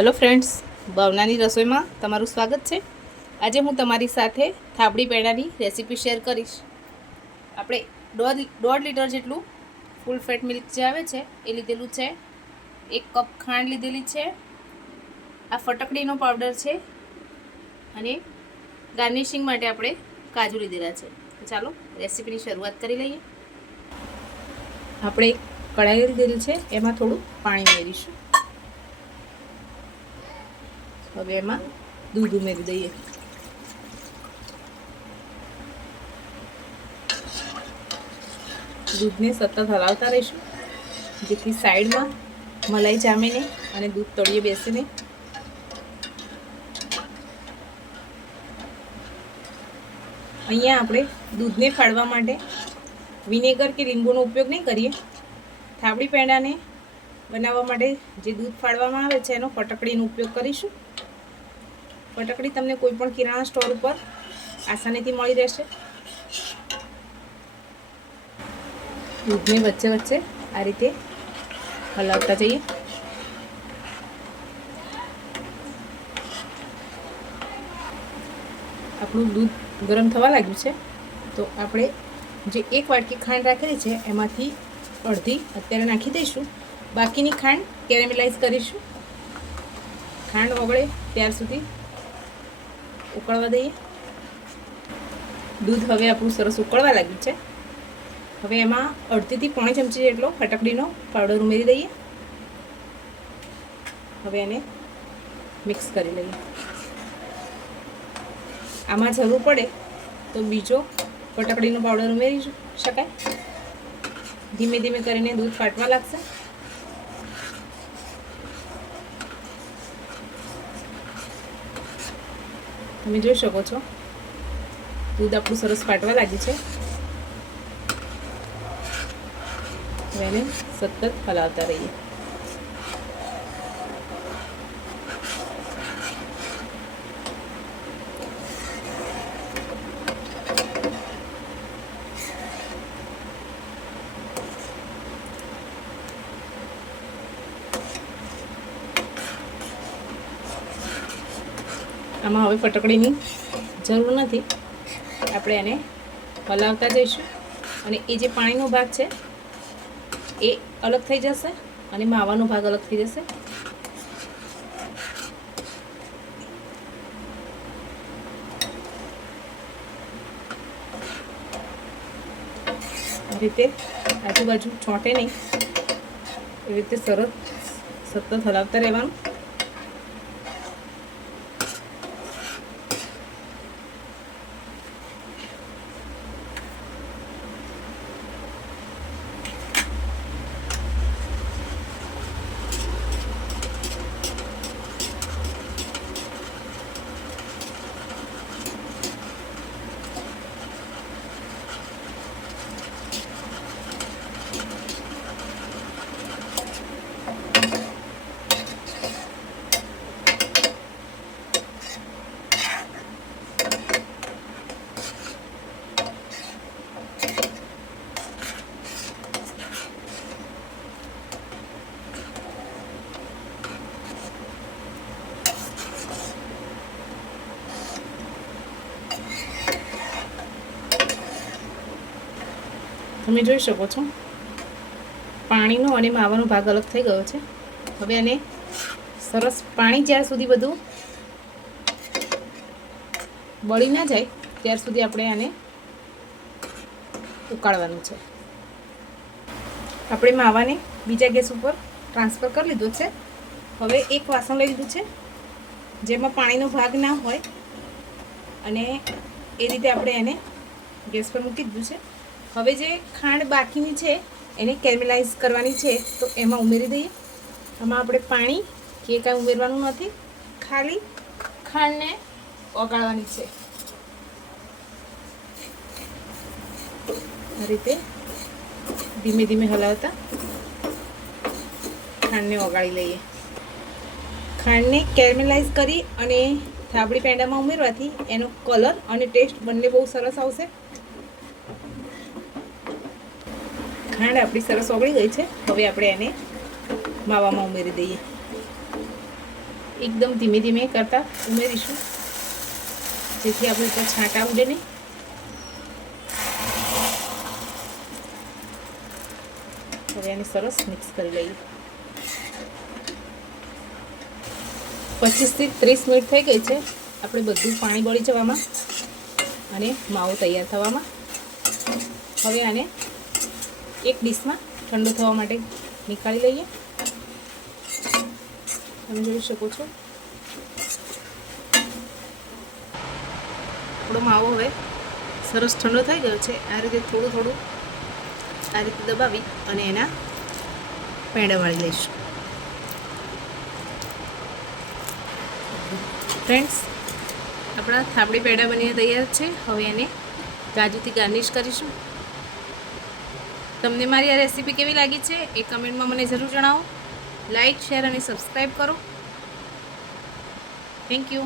Hello friends, Bhavnani रसोई में तमारुं स्वागत है। आज हूँ तमारी साथे थाबड़ी पेड़ानी रेसिपी शेर करीश। आपणे 1.5 लीटर जेटलू फूल फेट मिल्क जे आवे छे ए लीधेलू छे। 1 कप खांड लीधेली छे। आ फटकड़ीनो पाउडर छे अने गार्निशिंग माटे आपणे काजू लीधेला छे। तो चालो रेसिपीनी शरूआत करी लईए। आपणे कढ़ाई लीधेली छे, एमां थोडुं पाणी उमेरीशुं। હવે એમાં दूध ઉમેરી દઈએ। दूधને સતત હલાવતા રહીશું જેથી સાઈડમાં મલાઈ જામે નહીં અને दूध તળિયે બેસે નહીં। અહીંયા આપણે दूधને ફાડવા માટે વિનેગર કે લીંબુનો ઉપયોગ નહીં કરીએ। થાબડી પેંડાને બનાવવા માટે જે दूध ફાડવામાં આવે છે એનો ફટકડીનો ઉપયોગ કરીશું। फटकड़ी तमने कोईपण किराणा स्टोर पर आसानीथी मळी रहेशे। दूधने वच्चे वच्चे आ रीते हलावता जईए। आपणुं दूध गरम थवा लाग्युं छे तो आपणे जे 1 वाटकी खांड राखेली छे एमांथी अर्धी अत्यारे नाखी दईशुं। बाकीनी खांड केरेमलाइज करीशुं। खांड ओगळे त्यार सुधी उकळवा दઈએ। दूध हवे આપણું સરસ ઉકળવા લાગ્યું છે। હવે એમાં અડધીથી પોણી ચમચી જેટલો ફટકડીનો પાવડર ઉમેરી દઈએ। હવે એને મિક્સ કરી લઈએ। આમાં જરૂર પડે તો બીજો ફટકડીનો પાવડર ઉમેરી શકાય। ધીમે ધીમે કરીને दूध ફાટવા લાગશે। તમે જોઈ શકો છો दूध આપણું સરસ ફાટવા લાગ્યું છે। હવે એને સતત હલાવતા રહીએ। આમાં હવે ફટકડીની જરૂર નથી। આપણે એને હલાવતા જઈશું અને એ જે પાણીનો ભાગ છે એ અલગ થઈ જશે અને માવાનો ભાગ અલગ થઈ જશે। આ રીતે આજુબાજુ ચોંટે નહીં એ રીતે સરસ સતત હલાવતા રહેવાનું। તમે જોઈ શકો છો પાણીનો અને માવાનો ભાગ અલગ થઈ ગયો છે। હવે આને સરસ પાણી જ્યાં સુધી બધું બળી ના જાય ત્યાર સુધી આપણે આને ઉકાળવાનું છે। આપણે માવાને બીજા ગેસ ઉપર ટ્રાન્સફર કરી લીધો છે। હવે એક વાસણ લઈ લીધું છે જેમાં પાણીનો ભાગ ના હોય અને એ રીતે આપણે એને ગેસ પર મૂકી દીધું છે। હવે જે ખાંડ બાકીની છે એને કેરેમલાઇઝ કરવાની છે તો એમાં ઉમેરી દઈએ। આમાં આપણે પાણી કે કાંઈ ઉમેરવાનું નથી, ખાલી ખાંડને ઓગાળવાની છે। આ રીતે ધીમે ધીમે હલાવતા ખાંડને ઓગાળી લઈએ। ખાંડને કેરેમલાઇઝ કરી અને થાબડી પેંડામાં ઉમેરવાથી એનો કલર અને ટેસ્ટ બંને બહુ સરસ આવશે। ખાંડ આપણી સરસ ઓગળી ગઈ છે। હવે આપણે એને માવામાં ઉમેરી દઈએ। એકદમ ધીમે ધીમે કરતાં ઉમેરીશું, જેથી આપણે ઉપર છાંટા ઉડે નહીં. હવે આને સરસ મિક્સ કરી લઈએ. 25 થી 30 મિનિટ થઈ ગઈ છે. આપણે બધું પાણી બળી જવામાં અને માવો તૈયાર થવામાં. હવે આને એક ડીશમાં ઠંડુ થવા માટે નીકાળી લઈએ. તમે જોઈ શકો છો આપણો માવો હવે સરસ ઠંડો થઈ ગયો છે. આ રીતે થોડું થોડું આ રીતે દબાવી અને એના પેંડા વાળી લઈશું. ફ્રેન્ડ્સ, આપણા થાબડી પેંડા બનીને તૈયાર છે. હવે એને કાજુથી ગાર્નિશ કરીશું. તમને મારી આ રેસીપી કેવી લાગી છે એ કમેન્ટમાં મને જરૂર જણાવો. લાઈક, શેર અને સબસ્ક્રાઈબ કરો. Thank you.